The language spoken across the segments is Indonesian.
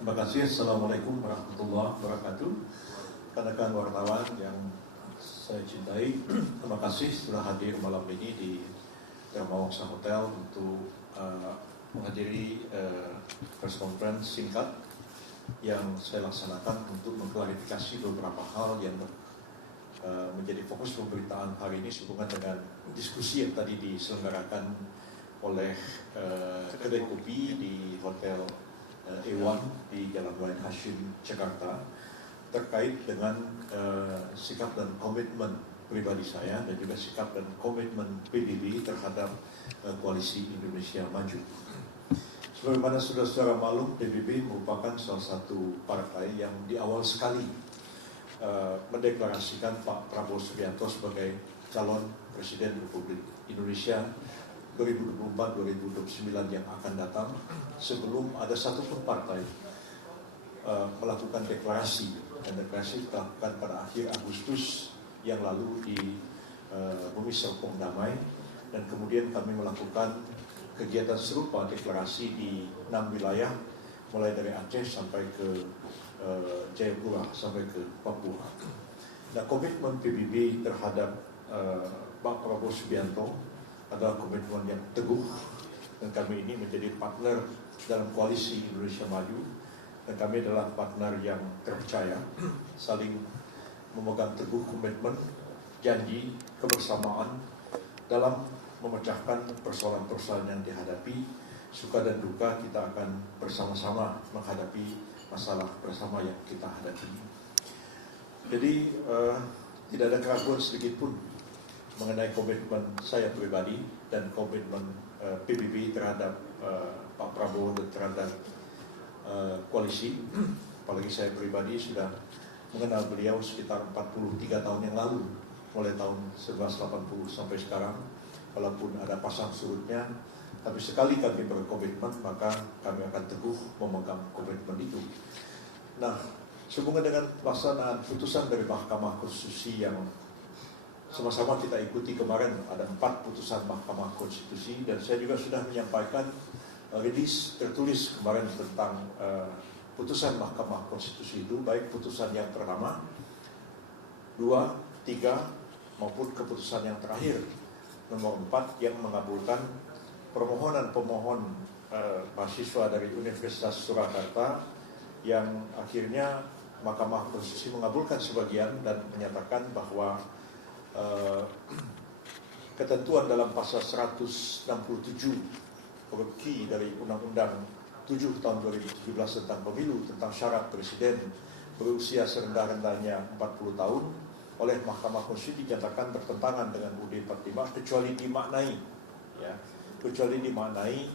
Terima kasih. Assalamualaikum warahmatullahi wabarakatuh. Rekan-rekan wartawan yang saya cintai, terima kasih sudah hadir malam ini di Mawangsa Hotel untuk menghadiri press conference singkat yang saya laksanakan untuk mengklarifikasi beberapa hal yang menjadi fokus pemberitaan hari ini sehubungan dengan diskusi yang tadi diselenggarakan oleh kedai kopi di Hotel A1 di Jalan Wayan Hashim, Jakarta, terkait dengan sikap dan komitmen pribadi saya dan juga sikap dan komitmen PBB terhadap Koalisi Indonesia Maju. Sebagaimana saudara-saudara maklum, PBB merupakan salah satu partai yang di awal sekali mendeklarasikan Pak Prabowo Subianto sebagai calon Presiden Republik Indonesia 2024-2029 yang akan datang, sebelum ada satupun partai melakukan deklarasi, dan deklarasi dilakukan pada akhir Agustus yang lalu di Bumi Serpong Damai, dan kemudian kami melakukan kegiatan serupa deklarasi di 6 wilayah, mulai dari Aceh sampai ke Jayapura sampai ke Papua. Nah, komitmen PBB terhadap Pak Prabowo Subianto adalah komitmen yang teguh, dan kami ini menjadi partner dalam Koalisi Indonesia Maju, dan kami adalah partner yang terpercaya, saling memegang teguh komitmen, janji, kebersamaan dalam memecahkan persoalan-persoalan yang dihadapi. Suka dan duka kita akan bersama-sama menghadapi masalah bersama yang kita hadapi. Jadi tidak ada keraguan sedikit pun mengenai komitmen saya pribadi dan komitmen PBB terhadap Pak Prabowo dan terhadap koalisi. Apalagi saya pribadi sudah mengenal beliau sekitar 43 tahun yang lalu, mulai tahun 1980 sampai sekarang. Walaupun ada pasang surutnya, tapi sekali kami berkomitmen, maka kami akan teguh memegang komitmen itu. Nah, sehubungan dengan pelaksanaan putusan dari Mahkamah Konstitusi yang sama-sama kita ikuti kemarin, ada 4 putusan Mahkamah Konstitusi, dan saya juga sudah menyampaikan rilis tertulis kemarin tentang putusan Mahkamah Konstitusi itu, baik putusan yang pertama, 2, 3, maupun keputusan yang terakhir, nomor 4, yang mengabulkan permohonan pemohon mahasiswa dari Universitas Surakarta, yang akhirnya Mahkamah Konstitusi mengabulkan sebagian dan menyatakan bahwa ketentuan dalam pasal 167 huruf Q dari Undang-Undang 7 tahun 2017 tentang pemilu, tentang syarat presiden berusia serendah-rendahnya 40 tahun oleh Mahkamah Konstitusi dinyatakan bertentangan dengan UUD 45 kecuali dimaknai, ya, kecuali dimaknai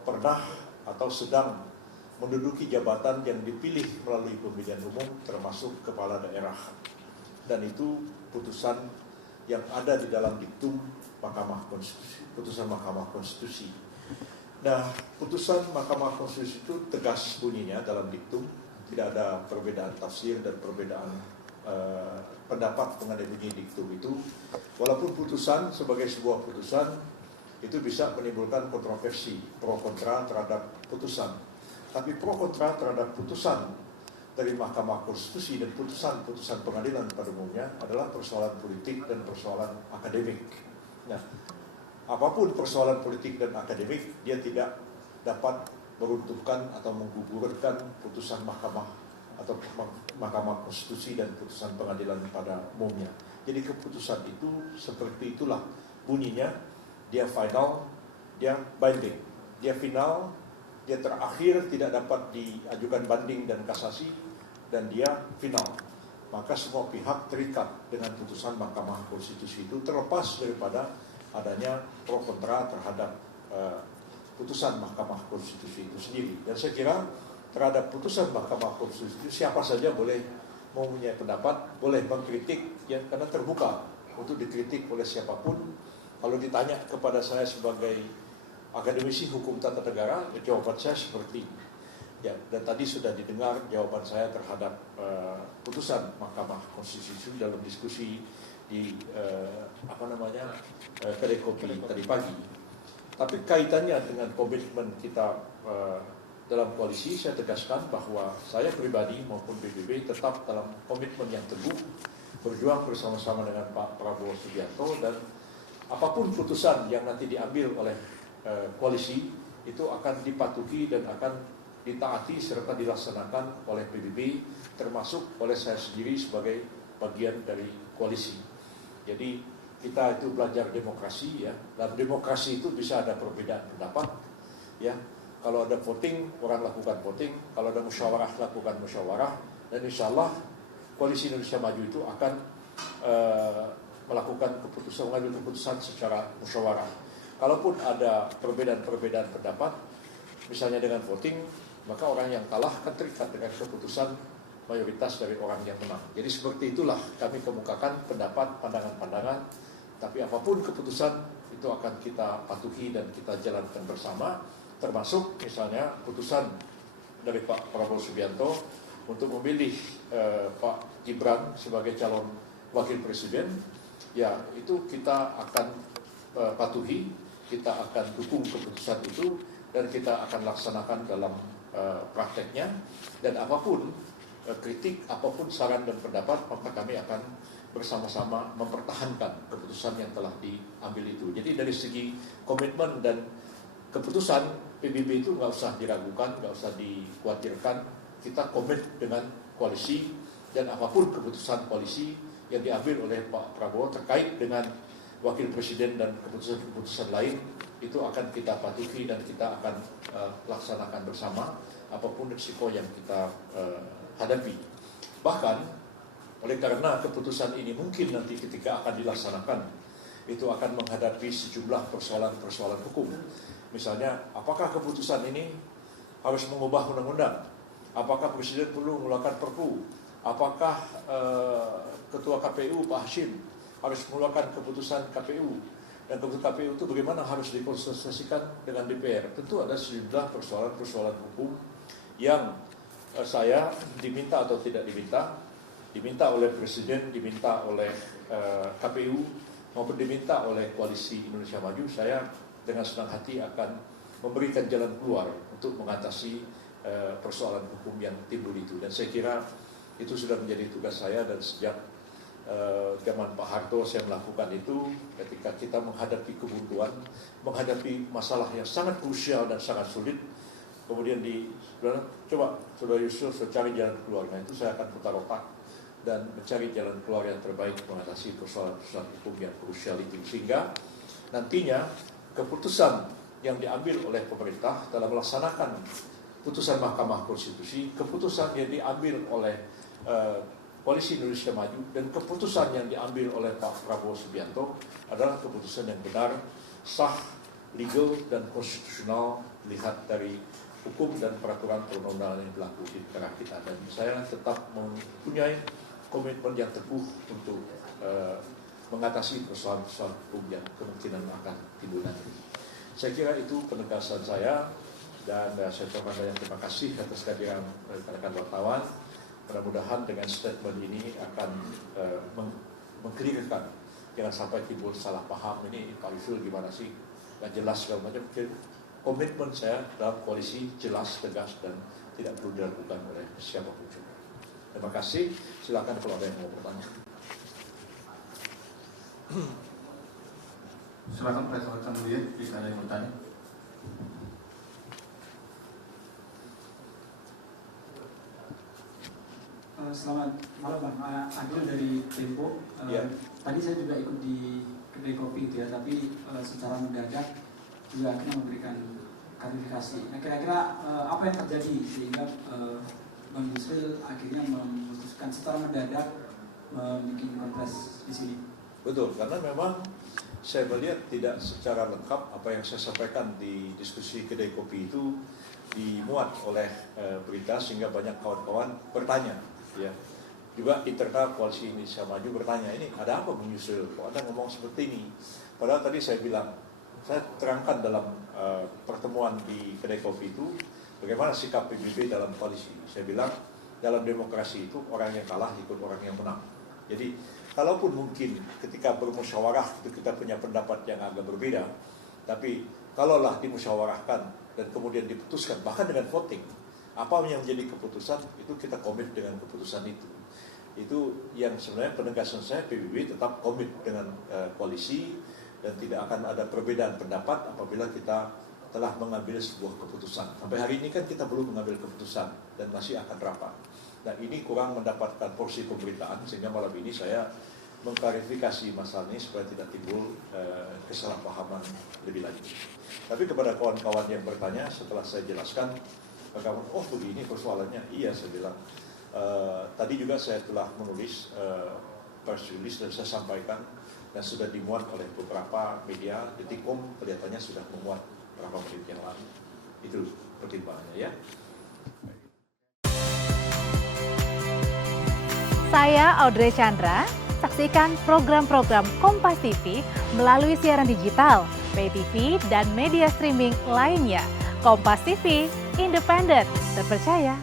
pernah atau sedang menduduki jabatan yang dipilih melalui pemilihan umum, termasuk kepala daerah. Dan itu putusan yang ada di dalam diktum Mahkamah Konstitusi, putusan Mahkamah Konstitusi. Nah, putusan Mahkamah Konstitusi itu tegas bunyinya dalam diktum, tidak ada perbedaan tafsir dan perbedaan pendapat mengenai bunyi diktum itu. Walaupun putusan sebagai sebuah putusan itu bisa menimbulkan kontroversi, pro kontra terhadap putusan. Tapi pro kontra terhadap putusan dari Mahkamah Konstitusi dan putusan-putusan pengadilan pada umumnya adalah persoalan politik dan persoalan akademik. Nah, apapun persoalan politik dan akademik, dia tidak dapat meruntuhkan atau menggugurkan putusan Mahkamah atau Mahkamah Konstitusi dan putusan pengadilan pada umumnya. Jadi keputusan itu seperti itulah bunyinya, dia final, dia binding, dia final, dia terakhir, tidak dapat diajukan banding dan kasasi, dan dia final. Maka semua pihak terikat dengan putusan Mahkamah Konstitusi itu, terlepas daripada adanya pro kontra terhadap putusan Mahkamah Konstitusi itu sendiri. Dan saya kira terhadap putusan Mahkamah Konstitusi itu siapa saja boleh mempunyai pendapat, boleh mengkritik, ya, karena terbuka untuk dikritik oleh siapapun. Kalau ditanya kepada saya sebagai akademisi hukum tata negara, jawaban saya seperti ini. Ya, dan tadi sudah didengar jawaban saya terhadap putusan Mahkamah Konstitusi dalam diskusi di kedai kopi tadi pagi. Tapi kaitannya dengan komitmen kita dalam koalisi saya tegaskan bahwa saya pribadi maupun PBB tetap dalam komitmen yang teguh berjuang bersama-sama dengan Pak Prabowo Subianto, dan apapun putusan yang nanti diambil oleh koalisi itu akan dipatuhi dan akan ditaati serta dilaksanakan oleh PBB, termasuk oleh saya sendiri sebagai bagian dari koalisi. Jadi kita itu belajar demokrasi ya. Dalam demokrasi itu bisa ada perbedaan pendapat ya. Kalau ada voting, orang lakukan voting. Kalau ada musyawarah, lakukan musyawarah. Dan insya Allah Koalisi Indonesia Maju itu akan melakukan keputusan, mengambil keputusan secara musyawarah. Kalaupun ada perbedaan-perbedaan pendapat, misalnya dengan voting, maka orang yang kalah akan terikat dengan keputusan mayoritas dari orang yang menang. Jadi seperti itulah kami kemukakan pendapat, pandangan-pandangan. Tapi apapun keputusan itu akan kita patuhi dan kita jalankan bersama. Termasuk misalnya putusan dari Pak Prabowo Subianto untuk memilih Pak Gibran sebagai calon wakil presiden, ya itu kita akan patuhi, kita akan dukung keputusan itu, dan kita akan laksanakan dalam prakteknya. Dan apapun kritik, apapun saran dan pendapat, maka kami akan bersama-sama mempertahankan keputusan yang telah diambil itu. Jadi dari segi komitmen dan keputusan PBB itu nggak usah diragukan, nggak usah dikhawatirkan. Kita komit dengan koalisi, dan apapun keputusan koalisi yang diambil oleh Pak Prabowo terkait dengan wakil presiden dan keputusan-keputusan lain, itu akan kita patuhi dan kita akan laksanakan bersama apapun risiko yang kita hadapi. Bahkan oleh karena keputusan ini mungkin nanti ketika akan dilaksanakan itu akan menghadapi sejumlah persoalan-persoalan hukum. Misalnya, apakah keputusan ini harus mengubah undang-undang? Apakah presiden perlu mengeluarkan perpu? Apakah ketua KPU Pak Hashim harus mengeluarkan keputusan KPU? Dan keputusan KPU itu bagaimana harus dikonsultasikan dengan DPR? Tentu ada sejumlah persoalan-persoalan hukum yang saya diminta atau tidak diminta oleh presiden, diminta oleh KPU, maupun diminta oleh Koalisi Indonesia Maju. Saya dengan senang hati akan memberikan jalan keluar untuk mengatasi persoalan hukum yang timbul itu. Dan saya kira itu sudah menjadi tugas saya, dan sejak zaman Pak Harto saya melakukan itu ketika kita menghadapi kebuntuan, menghadapi masalah yang sangat krusial dan sangat sulit. Kemudian coba Saudara Yusuf cari jalan keluarnya, itu saya akan putar otak dan mencari jalan keluar yang terbaik mengatasi persoalan-persoalan hukum yang krusial itu, sehingga nantinya keputusan yang diambil oleh pemerintah dalam melaksanakan putusan Mahkamah Konstitusi, keputusan yang diambil oleh Koalisi Indonesia Maju, dan keputusan yang diambil oleh Pak Prabowo Subianto adalah keputusan yang benar, sah, legal, dan konstitusional dilihat dari hukum dan peraturan perundang-undangan yang berlaku di negara kita. Dan saya tetap mempunyai komitmen yang teguh untuk mengatasi persoalan-persoalan hukum yang kemungkinan akan timbul nanti. Saya kira itu penegasan saya, dan saya ucapkan banyak terima kasih atas kehadiran rekan-rekan wartawan. Mudah-mudahan dengan statement ini akan mengklirkan, jangan sampai timbul salah paham, ini Pak Yusuf gimana sih, nggak jelas segala macam. Komitmen saya dalam koalisi jelas, tegas, dan tidak perlu dilakukan oleh siapapun juga. Terima kasih. Silakan kalau ada yang mau bertanya. Silakan Pak Rekan Mulia, jika ada yang bertanya. Selamat malam Bang, Adil dari Tempo. Tadi saya juga ikut di kedai kopi itu ya, tapi secara mendadak juga akhirnya memberikan klarifikasi. Nah kira-kira apa yang terjadi sehingga Bang Yusril akhirnya memutuskan secara mendadak membuat konfes di sini? Betul, karena memang saya melihat tidak secara lengkap apa yang saya sampaikan di diskusi kedai kopi itu dimuat oleh berita, sehingga banyak kawan-kawan bertanya. Ya, juga internal Koalisi Indonesia Maju bertanya, ini ada apa Bang Yusril? Kok Anda ngomong seperti ini? Padahal tadi saya bilang, saya terangkan dalam pertemuan di kedai kopi itu bagaimana sikap PBB dalam koalisi. Saya bilang dalam demokrasi itu orang yang kalah ikut orang yang menang. Jadi kalaupun mungkin ketika bermusyawarah itu kita punya pendapat yang agak berbeda, tapi kalaulah dimusyawarahkan dan kemudian diputuskan, bahkan dengan voting, apa yang menjadi keputusan, itu kita komit dengan keputusan itu. Itu yang sebenarnya penegasan saya, PBB tetap komit dengan koalisi dan tidak akan ada perbedaan pendapat apabila kita telah mengambil sebuah keputusan. Sampai hari ini kan kita belum mengambil keputusan dan masih akan rapat. Nah, ini kurang mendapatkan porsi pemberitaan, sehingga malam ini saya mengklarifikasi masalah ini supaya tidak timbul kesalahpahaman lebih lanjut. Tapi kepada kawan-kawan yang bertanya, setelah saya jelaskan, kawan, oh begini persoalannya, iya saya bilang. Tadi juga saya telah menulis press release dan saya sampaikan dan sudah dimuat oleh beberapa media. Detikcom kelihatannya sudah memuat beberapa menit yang lalu. Itu pertimbangannya ya. Saya Audrey Chandra. Saksikan program-program Kompas TV melalui siaran digital, pay TV, dan media streaming lainnya. Kompas TV, independen, terpercaya,